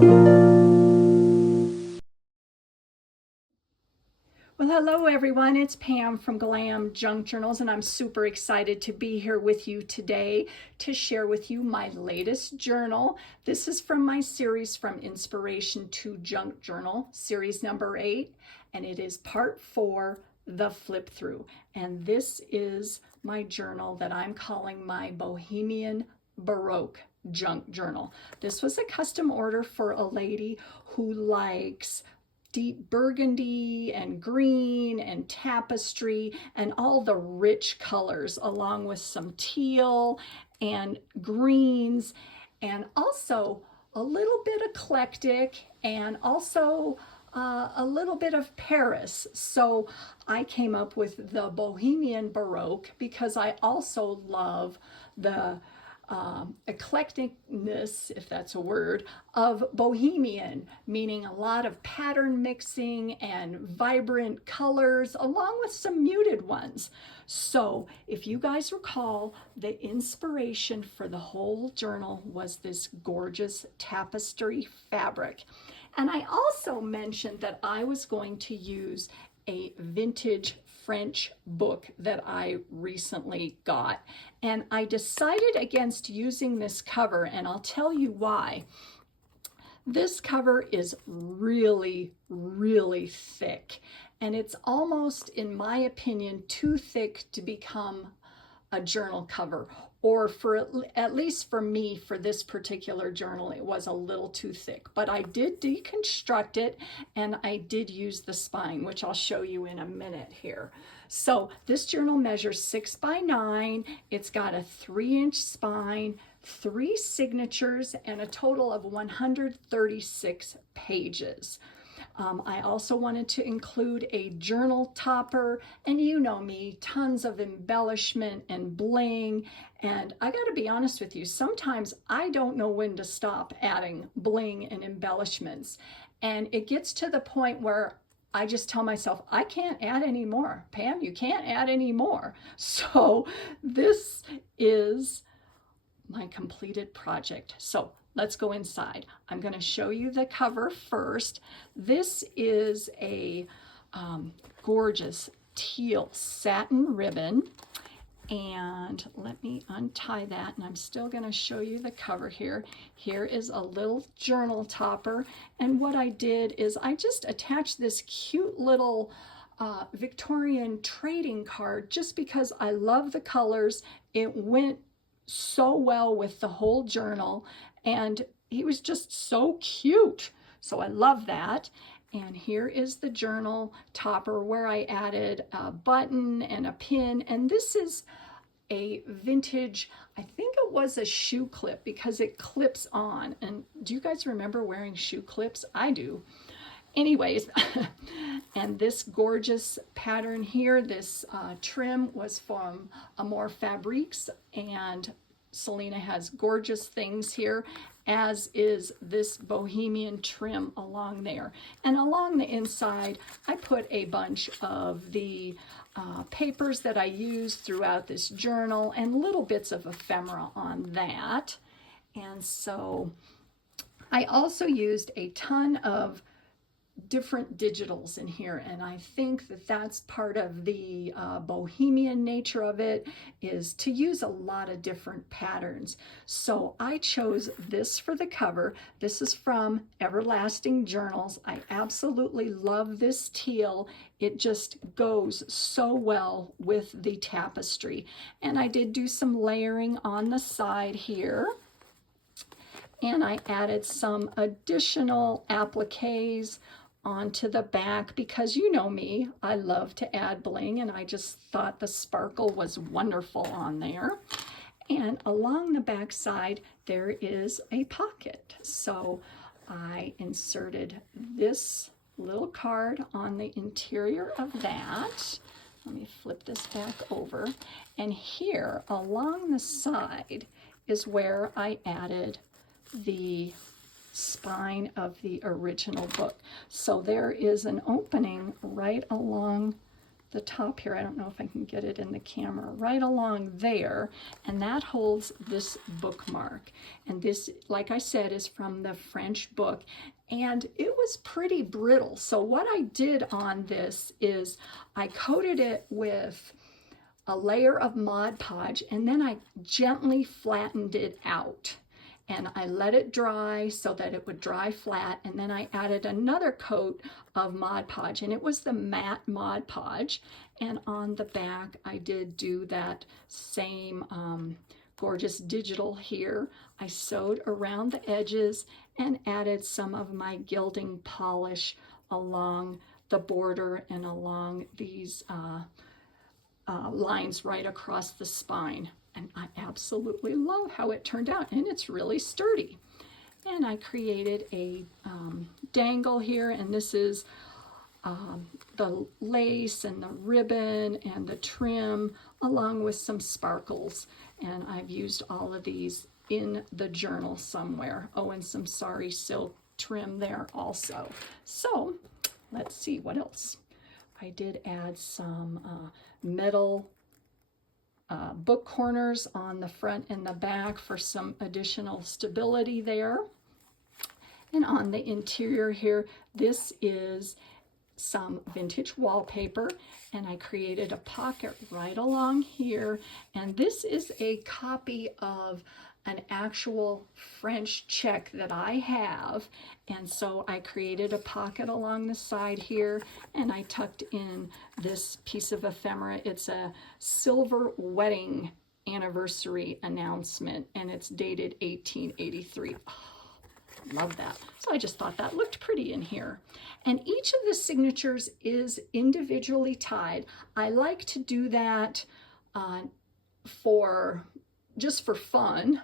Well, hello everyone, it's Pam from Glam Junk Journals, and I'm super excited to be here with you today to share with you my latest journal. This is from my series From Inspiration to Junk Journal, series number 8, and it is part 4, The Flip Through. And this is my journal that I'm calling my Bohemian Baroque junk journal. This was a custom order for a lady who likes deep burgundy and green and tapestry and all the rich colors, along with some teal and greens, and also a little bit eclectic, and also a little bit of Paris. So I came up with the Bohemian Baroque because I also love the eclecticness, if that's a word, of Bohemian, meaning a lot of pattern mixing and vibrant colors, along with some muted ones. So if you guys recall, the inspiration for the whole journal was this gorgeous tapestry fabric. And I also mentioned that I was going to use a vintage French book that I recently got. And I decided against using this cover, and I'll tell you why. This cover is really, really thick, and it's almost, in my opinion, too thick to become a journal cover, or for at least for me, for this particular journal, it was a little too thick. But I did deconstruct it, and I did use the spine, which I'll show you in a minute here. So this journal measures 6 by 9. It's got a 3-inch spine, 3 signatures, and a total of 136 pages. I also wanted to include a journal topper, and you know me, tons of embellishment and bling. And I got to be honest with you, sometimes I don't know when to stop adding bling and embellishments. And it gets to the point where I just tell myself, I can't add any more. Pam, you can't add any more. So this is my completed project. So let's go inside. I'm going to show you the cover first. This is a gorgeous teal satin ribbon. And let me untie that, and I'm still going to show you the cover here. Here is a little journal topper, and what I did is I just attached this cute little Victorian trading card just because I love the colors. It went so well with the whole journal, and he was just so cute. So I love that. And here is the journal topper where I added a button and a pin. And this is a vintage, I think it was a shoe clip because it clips on. And do you guys remember wearing shoe clips? I do. Anyways, and this gorgeous pattern here, this trim was from AmourFabriQues, and Selena has gorgeous things here, as is this bohemian trim along there. And along the inside, I put a bunch of the papers that I used throughout this journal and little bits of ephemera on that. And so I also used a ton of different digitals in here, and I think that that's part of the bohemian nature of it, is to use a lot of different patterns. So I chose this for the cover. This is from Everlasting Journals. I absolutely love this teal. It just goes so well with the tapestry. And I did do some layering on the side here, and I added some additional appliques onto the back because you know me, I love to add bling, and I just thought the sparkle was wonderful on there. And along the back side there is a pocket, so I inserted this little card on the interior of that. Let me flip this back over, and here along the side is where I added the spine of the original book. So there is an opening right along the top here. I don't know if I can get it in the camera, right along there, and that holds this bookmark. And this, like I said, is from the French book, and it was pretty brittle. So what I did on this is I coated it with a layer of Mod Podge, and then I gently flattened it out. And I let it dry so that it would dry flat, and then I added another coat of Mod Podge, and it was the matte Mod Podge. And on the back I did do that same gorgeous digital here. I sewed around the edges and added some of my gilding polish along the border and along these lines right across the spine. And I absolutely love how it turned out, and it's really sturdy. And I created a dangle here, and this is the lace and the ribbon and the trim along with some sparkles. And I've used all of these in the journal somewhere. Oh, and some Sari silk trim there also. So let's see what else. I did add some metal book corners on the front and the back for some additional stability there. And on the interior here, this is some vintage wallpaper, and I created a pocket right along here, and this is a copy of an actual French check that I have, and so I created a pocket along the side here, and I tucked in this piece of ephemera. It's a silver wedding anniversary announcement, and it's dated 1883. Oh, love that. So I just thought that looked pretty in here. And each of the signatures is individually tied. I like to do that just for fun,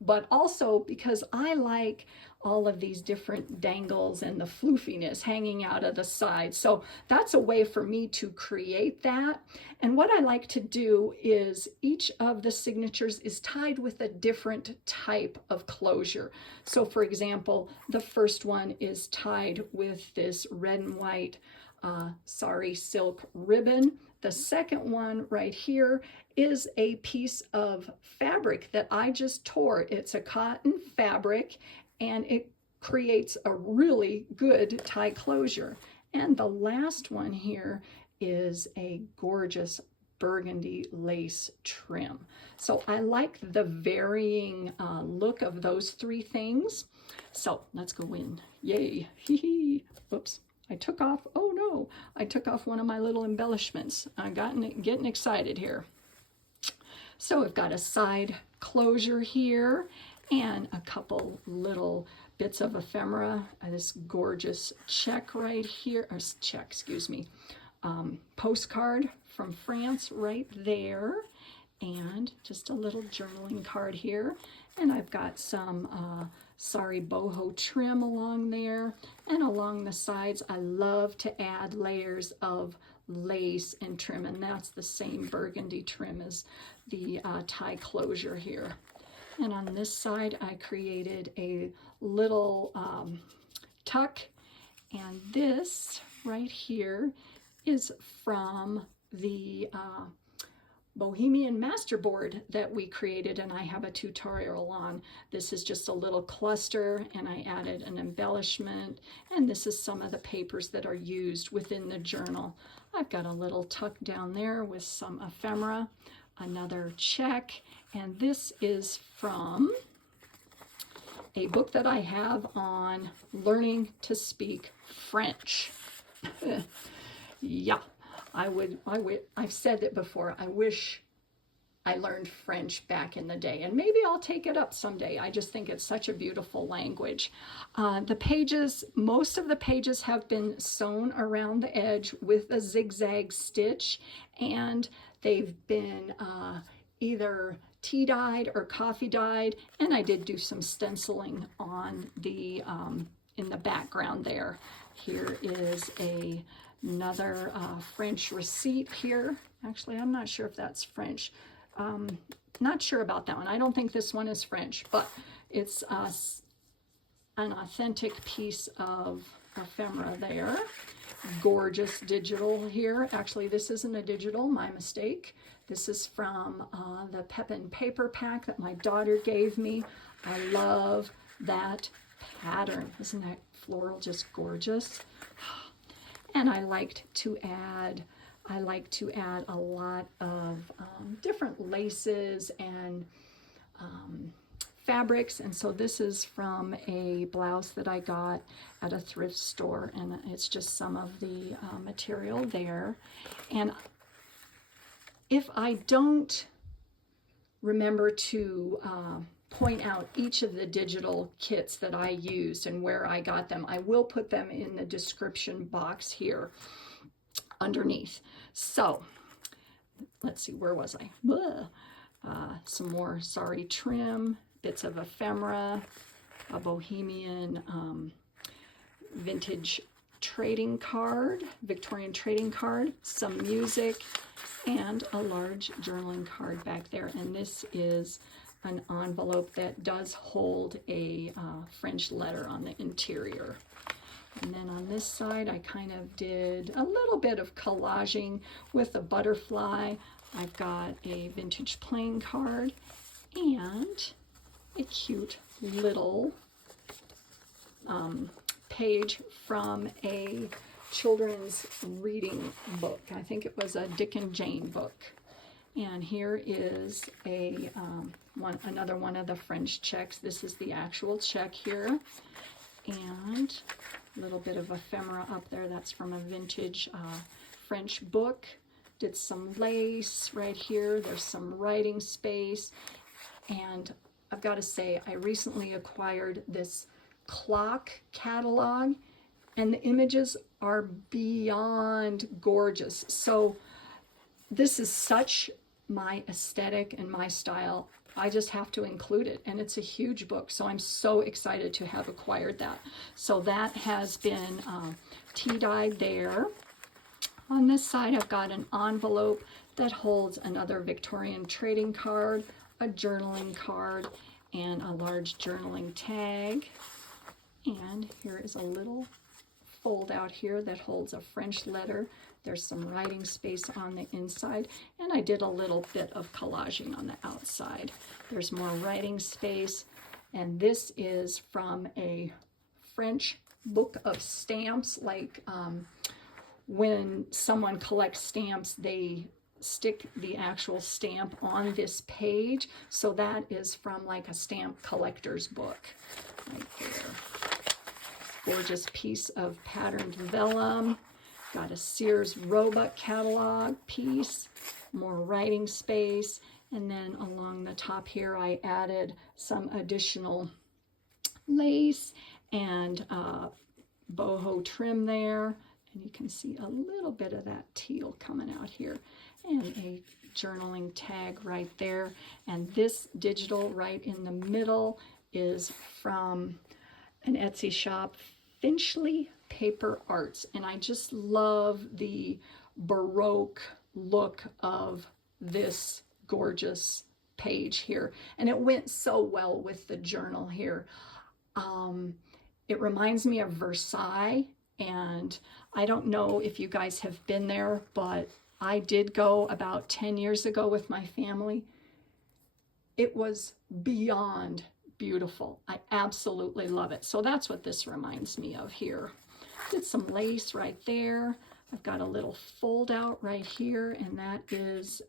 but also because I like all of these different dangles and the floofiness hanging out of the sides. So that's a way for me to create that. And what I like to do is each of the signatures is tied with a different type of closure. So for example, the first one is tied with this red and white Sari silk ribbon. The second one right here is a piece of fabric that I just tore. It's a cotton fabric, and it creates a really good tie closure. And the last one here is a gorgeous burgundy lace trim. So I like the varying look of those three things. So let's go in. Yay. Oops. I took off, oh no, I took off one of my little embellishments. I'm getting excited here. So we've got a side closure here and a couple little bits of ephemera, this gorgeous check right here, or check, excuse me, postcard from France right there, and just a little journaling card here. And I've got some Sari boho trim along there, and along the sides I love to add layers of lace and trim, and that's the same burgundy trim as the tie closure here. And on this side I created a little tuck, and this right here is from the Bohemian masterboard that we created, and I have a tutorial on. This is just a little cluster, and I added an embellishment, and this is some of the papers that are used within the journal. I've got a little tuck down there with some ephemera, another check, and this is from a book that I have on learning to speak French. Yeah. I've said it before, I wish I learned French back in the day, and maybe I'll take it up someday. I just think it's such a beautiful language. The pages, most of the pages have been sewn around the edge with a zigzag stitch, and they've been either tea dyed or coffee dyed, and I did do some stenciling on the in the background there. Here is another French receipt here. Actually, I'm not sure if that's French. Not sure about that one. I don't think this one is French, but it's an authentic piece of ephemera there. Gorgeous digital here. Actually, this isn't a digital, my mistake. This is from the Pepin paper pack that my daughter gave me. I love that pattern. Isn't that floral just gorgeous? And I like to add a lot of different laces and fabrics, and so this is from a blouse that I got at a thrift store, and it's just some of the material there. And if I don't remember to point out each of the digital kits that I used and where I got them, I will put them in the description box here underneath. So let's see, where was I? Some more Sari trim, bits of ephemera, a Bohemian vintage trading card, Victorian trading card, some music, and a large journaling card back there. And this is an envelope that does hold a French letter on the interior. And then on this side, I kind of did a little bit of collaging with a butterfly. I've got a vintage playing card and a cute little page from a children's reading book. I think it was a Dick and Jane book. And here is a another one of the French checks. This is the actual check here. And a little bit of ephemera up there. That's from a vintage French book. Did some lace right here. There's some writing space. And I've got to say, I recently acquired this clock catalog, and the images are beyond gorgeous. So this is such my aesthetic and my style. I just have to include it, and it's a huge book, so I'm so excited to have acquired that. So that has been tea-dyed there. On this side, I've got an envelope that holds another Victorian trading card, a journaling card, and a large journaling tag. And here is a little fold out here that holds a French letter. There's some writing space on the inside, and I did a little bit of collaging on the outside. There's more writing space, and this is from a French book of stamps. Like when someone collects stamps, they stick the actual stamp on this page. So that is from like a stamp collector's book right there. Gorgeous piece of patterned vellum. Got a Sears Roebuck catalog piece, more writing space, and then along the top here I added some additional lace and boho trim there, and you can see a little bit of that teal coming out here, and a journaling tag right there. And this digital right in the middle is from an Etsy shop, Finchley Paper Arts, and I just love the Baroque look of this gorgeous page here, and it went so well with the journal here. It reminds me of Versailles, and I don't know if you guys have been there, but I did go about 10 years ago with my family. It was beyond beautiful. I absolutely love it. So that's what this reminds me of here. Did some lace right there. I've got a little fold out right here, and that is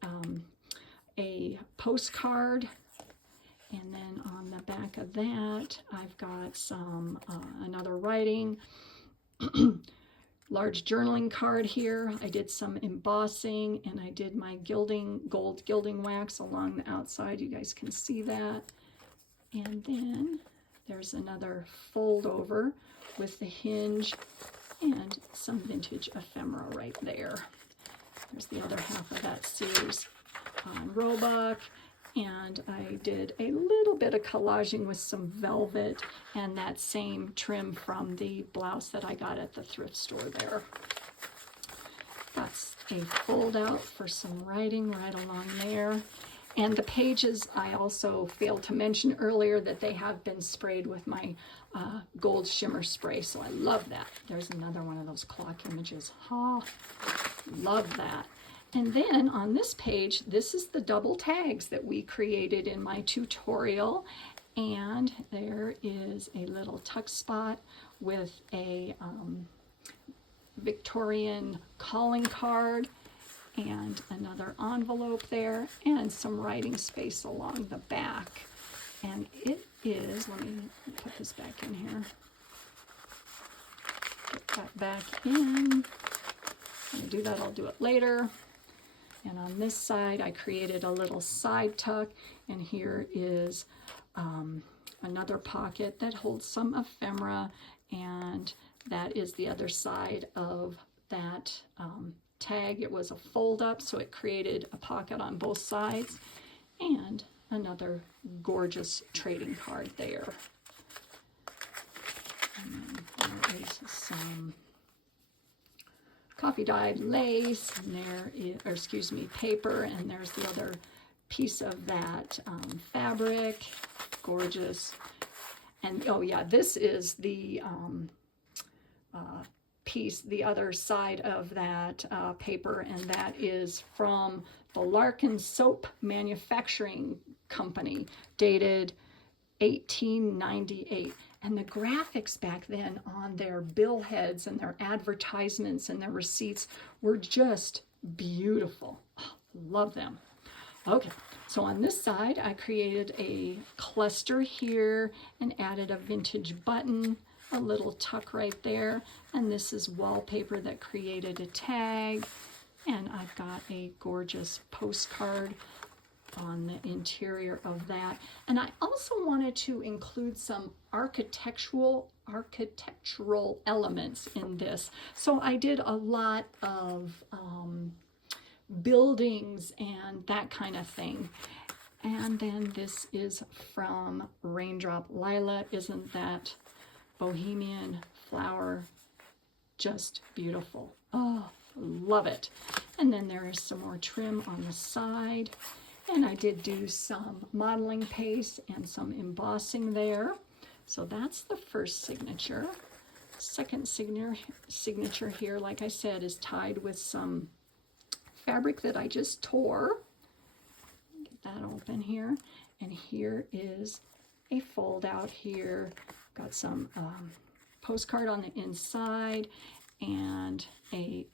a postcard. And then on the back of that, I've got some another writing. Large journaling card here. I did some embossing, and I did my gilding, gold gilding wax along the outside. You guys can see that. And then there's another fold over with the hinge and some vintage ephemera right there. There's the other half of that series on Roebuck. And I did a little bit of collaging with some velvet and that same trim from the blouse that I got at the thrift store there. That's a fold out for some writing right along there. And the pages, I also failed to mention earlier that they have been sprayed with my gold shimmer spray, so I love that. There's another one of those clock images. Oh, love that. And then on this page, this is the double tags that we created in my tutorial. And there is a little tuck spot with a Victorian calling card and another envelope there and some writing space along the back. And it is, let me put this back in here. Get that back in. When I do that, I'll do it later. And on this side, I created a little side tuck, and here is another pocket that holds some ephemera, and that is the other side of that tag. It was a fold up, so it created a pocket on both sides, and another gorgeous trading card there. And there is some coffee dyed lace, and there is, or excuse me, paper, and there's the other piece of that fabric. Gorgeous. And oh yeah, this is the piece, the other side of that paper, and that is from the Larkin Soap Manufacturing Company, dated 1898. And the graphics back then on their bill heads and their advertisements and their receipts were just beautiful. Oh, love them. Okay, so on this side, I created a cluster here and added a vintage button, a little tuck right there, and this is wallpaper that created a tag, and I've got a gorgeous postcard on the interior of that. And I also wanted to include some architectural elements in this. So I did a lot of buildings and that kind of thing. And then this is from Raindrop. Lila, isn't that Bohemian flower just beautiful? Oh, love it. And then there is some more trim on the side. And I did do some modeling paste and some embossing there. So that's the first signature. Second signature here, like I said, is tied with some fabric that I just tore. Get that open here. And here is a fold out here. Got some postcard on the inside and a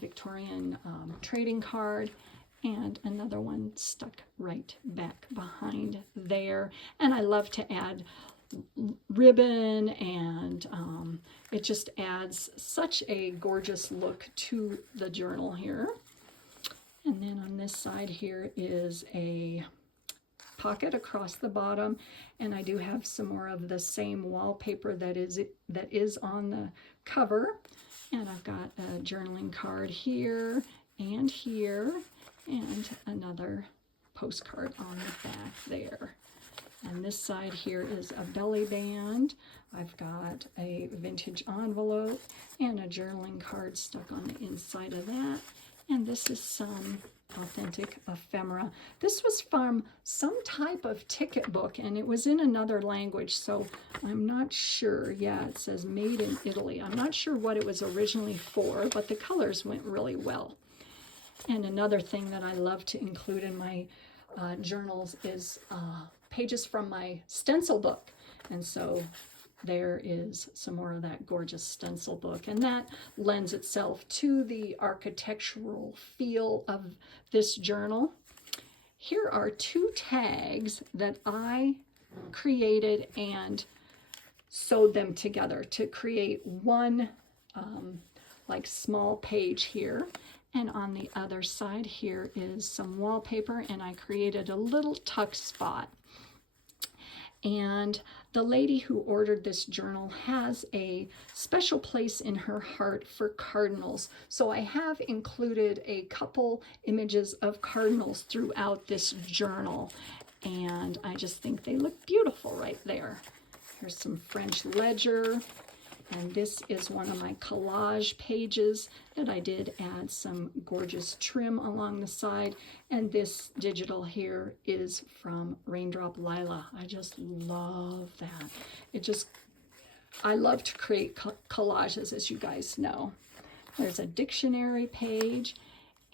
Victorian trading card, and another one stuck right back behind there. And I love to add ribbon, and it just adds such a gorgeous look to the journal here. And then on this side here is a pocket across the bottom, and I do have some more of the same wallpaper that is on the cover. And I've got a journaling card here and here, and another postcard on the back there. And this side here is a belly band. I've got a vintage envelope and a journaling card stuck on the inside of that. And this is some authentic ephemera. This was from some type of ticket book, and it was in another language, so I'm not sure. Yeah, it says made in Italy. I'm not sure what it was originally for, but the colors went really well. And another thing that I love to include in my journals is pages from my stencil book. And so there is some more of that gorgeous stencil book, and that lends itself to the architectural feel of this journal. Here are two tags that I created and sewed them together to create one like small page here. And on the other side here is some wallpaper, and I created a little tuck spot. And the lady who ordered this journal has a special place in her heart for cardinals. So I have included a couple images of cardinals throughout this journal, and I just think they look beautiful right there. Here's some French ledger, And this is one of my collage pages that I did add some gorgeous trim along the side. And this digital here is from Raindrop Lila. I just love that. I love to create collages, as you guys know. There's a dictionary page,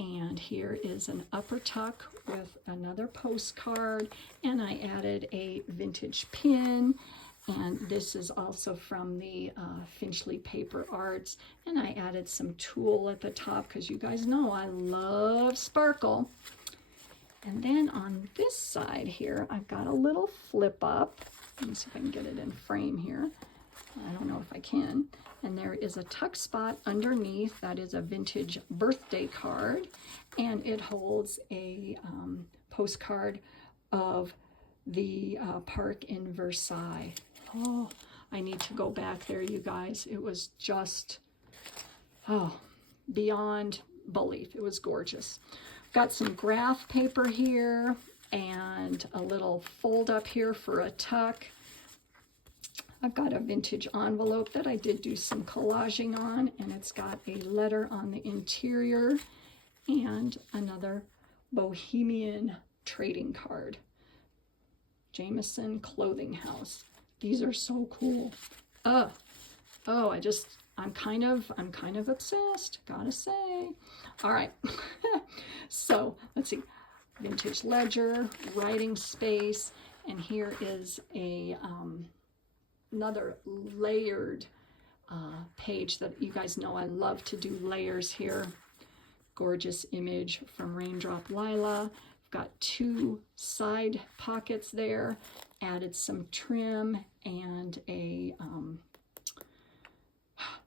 and here is an upper tuck with another postcard, and I added a vintage pin. And this is also from the Finchley Paper Arts. And I added some tulle at the top because you guys know I love sparkle. And then on this side here, I've got a little flip up. Let me see if I can get it in frame here. I don't know if I can. And there is a tuck spot underneath. That is a vintage birthday card. And it holds a postcard of the park in Versailles. Oh, I need to go back there, you guys. It was just, beyond belief. It was gorgeous. Got some graph paper here and a little fold up here for a tuck. I've got a vintage envelope that I did do some collaging on, and it's got a letter on the interior and another Bohemian trading card. Jameson Clothing House. These are so cool. I'm kind of obsessed, gotta say. All right. So let's see. Vintage ledger, writing space, and here is a another layered page that you guys know I love to do layers here. Gorgeous image from Raindrop Lila. Got two side pockets there, added some trim and a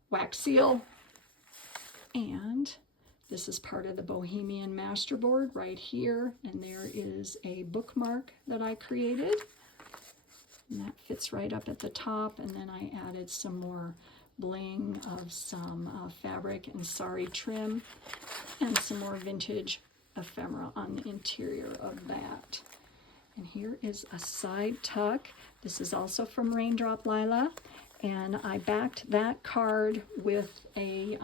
wax seal. And this is part of the Bohemian Masterboard right here. And there is a bookmark that I created. And that fits right up at the top. And then I added some more bling of some fabric and Sari trim and some more vintage ephemera on the interior of that. And here is a side tuck. This is also from Raindrop Lila, and I backed that card with a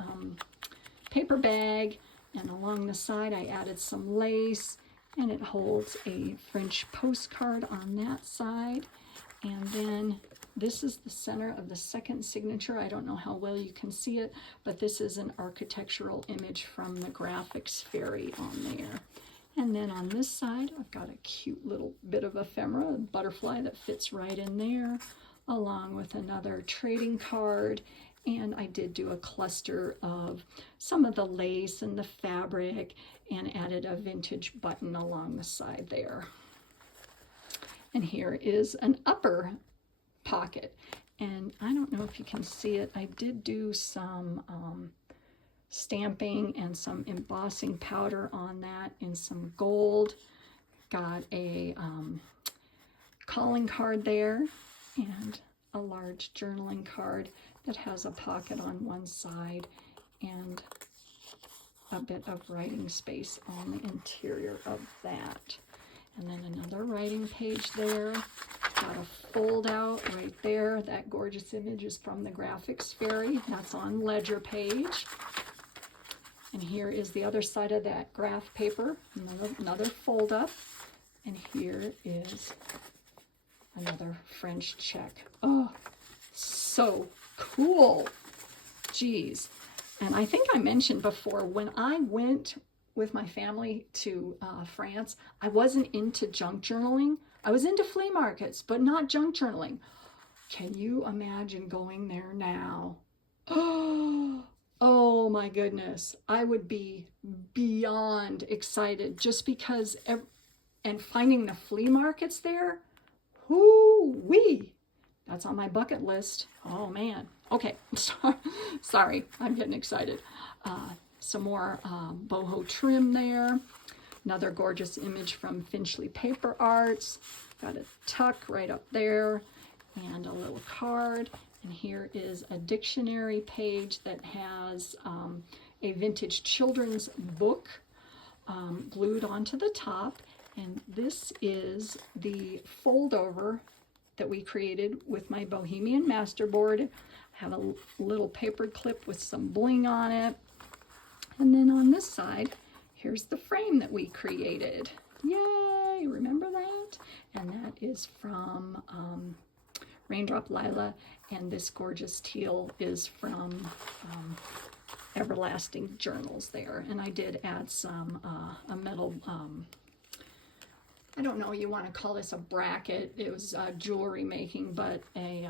paper bag, and along the side I added some lace, and it holds a French postcard on that side. And then this is the center of the second signature. I don't know how well you can see it, but this is an architectural image from the graphics fairy on there. And then on this side, I've got a cute little bit of ephemera, a butterfly that fits right in there, along with another trading card. And I did do a cluster of some of the lace and the fabric and added a vintage button along the side there. And here is an upper pocket, and I don't know if you can see it. I did do some stamping and some embossing powder on that in some gold. Got a calling card there and a large journaling card that has a pocket on one side and a bit of writing space on the interior of that. And then another writing page there. Got a fold out right there. That gorgeous image is from the graphics fairy. That's on ledger page. And here is the other side of that graph paper. Another fold up. And here is another French check. Oh, so cool. Geez. And I think I mentioned before, when I went with my family to France, I wasn't into junk journaling. I was into flea markets, but not junk journaling. Can you imagine going there now? Oh my goodness. I would be beyond excited just because, and finding the flea markets there, whoo-wee. That's on my bucket list. Oh man. Okay, sorry, I'm getting excited. Some more boho trim there. Another gorgeous image from Finchley Paper Arts. Got a tuck right up there and a little card. And here is a dictionary page that has a vintage children's book glued onto the top. And this is the fold over that we created with my Bohemian masterboard. I have a little paper clip with some bling on it. And then on this side, here's the frame that we created. Yay, remember that? And that is from Raindrop, Lila, and this gorgeous teal is from Everlasting Journals there. And I did add some, a metal, I don't know, you want to call this a bracket. It was jewelry making, but a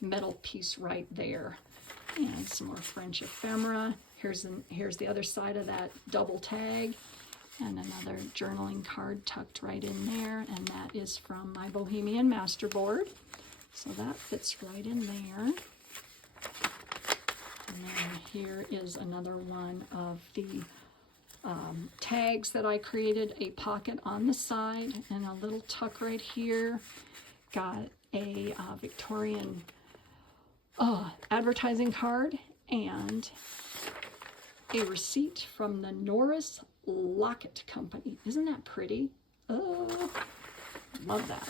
metal piece right there. And some more French ephemera. Here's the other side of that double tag. And another journaling card tucked right in there. And that is from my Bohemian masterboard. So that fits right in there. And then here is another one of the tags that I created, a pocket on the side and a little tuck right here. Got a Victorian advertising card and a receipt from the Norris Locket Company. Isn't that pretty? Oh, love that.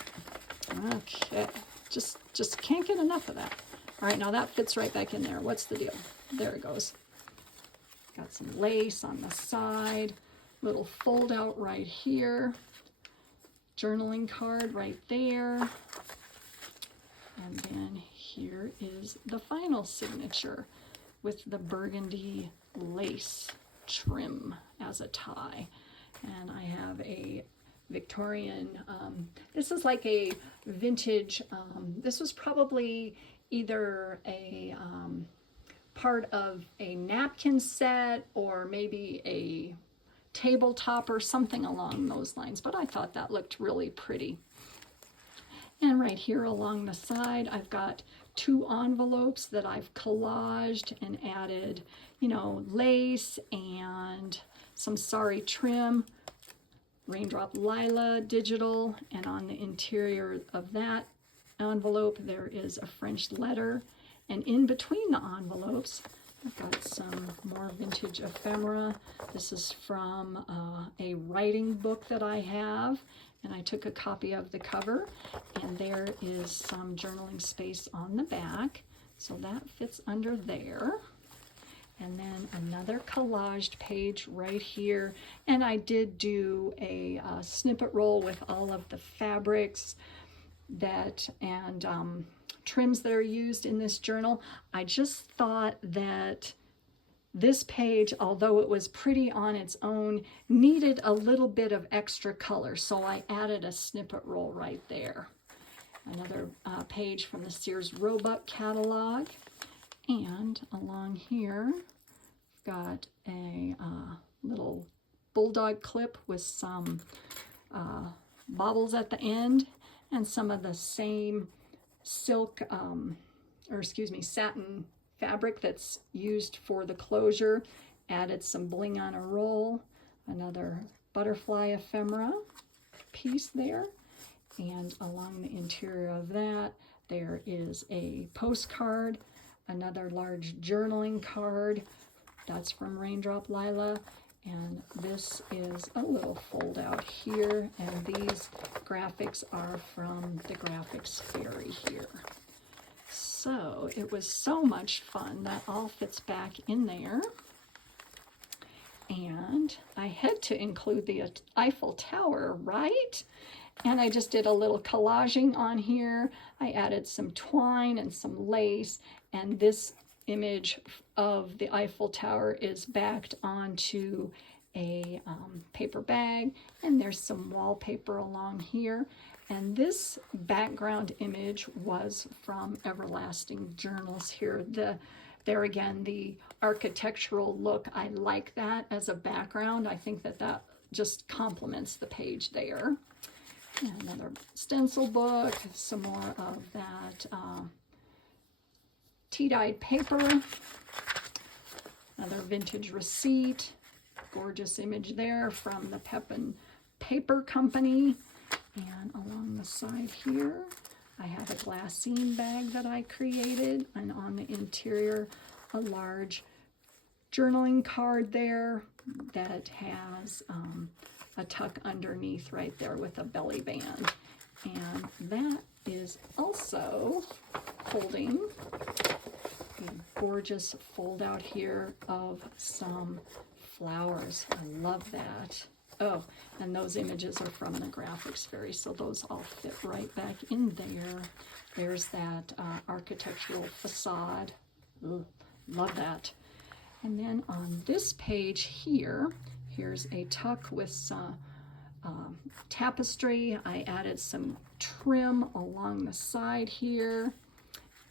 Okay, just can't get enough of that. All right, now that fits right back in there. What's the deal? There it goes. Got some lace on the side, little fold out right here, journaling card right there, and then here is the final signature with the burgundy lace trim as a tie. And I have a Victorian, this is like a vintage, this was probably either a part of a napkin set or maybe a tabletop or something along those lines, but I thought that looked really pretty. And right here along the side, I've got 2 envelopes that I've collaged and added, you know, lace and some Sari trim, Raindrop Lila digital, and on the interior of that envelope there is a French letter, and in between the envelopes I've got some more vintage ephemera. This is from a writing book that I have, and I took a copy of the cover, and there is some journaling space on the back, so that fits under there. And then another collaged page right here, and I did do a snippet roll with all of the fabrics that and trims that are used in this journal. I just thought that this page, although it was pretty on its own, needed a little bit of extra color, so I added a snippet roll right there. Another page from the Sears Roebuck catalog, and along here got a little bulldog clip with some bobbles at the end, and some of the same silk, satin fabric that's used for the closure. Added some bling on a roll, another butterfly ephemera piece there, and along the interior of that there is a postcard, another large journaling card. That's from Raindrop Lila, and this is a little fold out here, and these graphics are from the Graphics Fairy here. So it was so much fun. That all fits back in there. And I had to include the Eiffel Tower, right? And I just did a little collaging on here. I added some twine and some lace, and this image of the Eiffel Tower is backed onto a paper bag, and there's some wallpaper along here. And this background image was from Everlasting Journals here. There again, the architectural look, I like that as a background. I think that that just complements the page there. And another stencil book, some more of that tea-dyed paper, another vintage receipt, gorgeous image there from the Pepin Paper Company. And along the side here, I have a glassine bag that I created, and on the interior, a large journaling card there that has a tuck underneath right there with a belly band. And that is also holding a gorgeous fold out here of some flowers. I love that. Oh, and those images are from the graphics fairy, so those all fit right back in there. There's that architectural facade. Ooh, love that. And then on this page here, here's a tuck with some tapestry. I added some trim along the side here,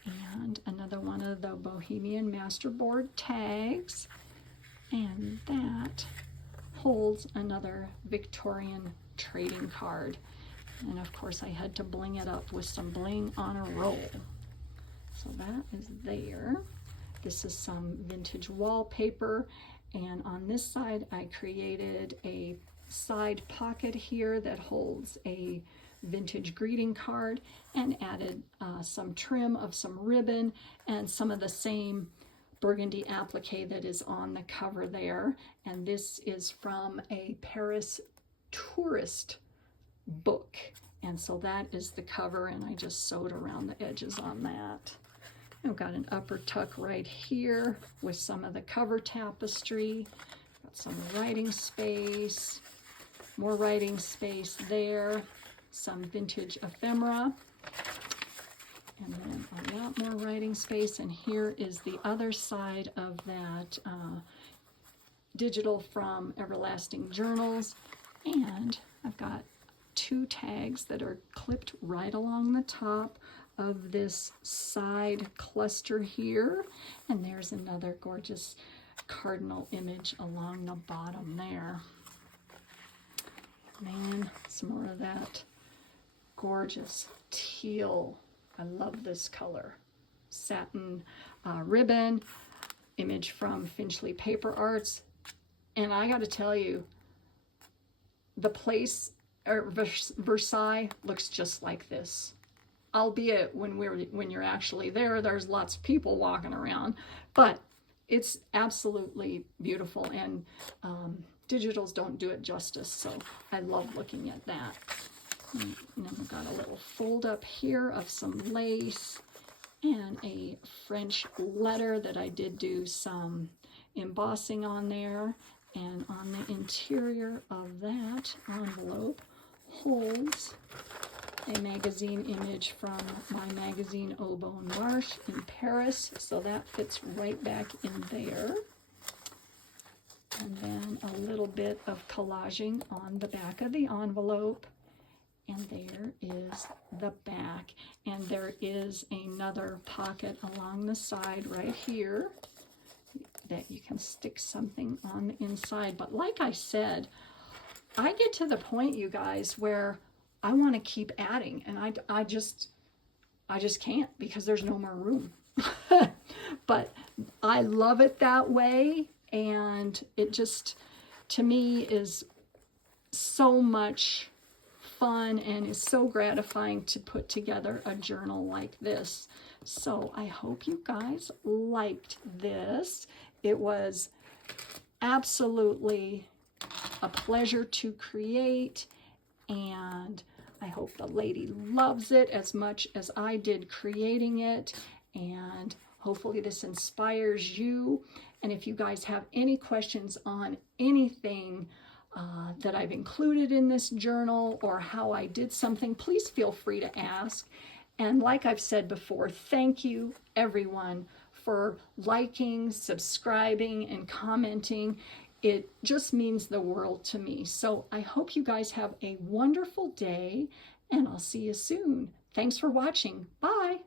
and another one of the Bohemian Masterboard tags, and that holds another Victorian trading card. And of course I had to bling it up with some bling on a roll. So that is there. This is some vintage wallpaper, and on this side I created a side pocket here that holds a vintage greeting card, and added some trim of some ribbon and some of the same burgundy applique that is on the cover there. And this is from a Paris tourist book, and so that is the cover, and I just sewed around the edges on that. I've got an upper tuck right here with some of the cover tapestry. Got some writing space, more writing space there, some vintage ephemera, and then a lot more writing space. And here is the other side of that digital from Everlasting Journals. And I've got two tags that are clipped right along the top of this side cluster here. And there's another gorgeous cardinal image along the bottom there. Man, some more of that gorgeous teal. I love this color. Satin ribbon, image from Finchley Paper Arts. And I got to tell you, the place, or Versailles, looks just like this. Albeit when you're actually there, there's lots of people walking around, but it's absolutely beautiful, and digitals don't do it justice, so I love looking at that. And then we've got a little fold up here of some lace and a French letter that I did do some embossing on there. And on the interior of that envelope holds a magazine image from my magazine Au Bon Marche in Paris, so that fits right back in there. And then a little bit of collaging on the back of the envelope. And there is the back. And there is another pocket along the side right here that you can stick something on the inside. But like I said, I get to the point, you guys, where I want to keep adding, and I just can't, because there's no more room. But I love it that way, and it just, to me, is so much fun and is so gratifying to put together a journal like this. So I hope you guys liked this. It was absolutely a pleasure to create, and I hope the lady loves it as much as I did creating it, and hopefully this inspires you. And if you guys have any questions on anything that I've included in this journal, or how I did something, please feel free to ask. And like I've said before, thank you everyone for liking, subscribing, and commenting. It just means the world to me. So I hope you guys have a wonderful day, and I'll see you soon. Thanks for watching. Bye.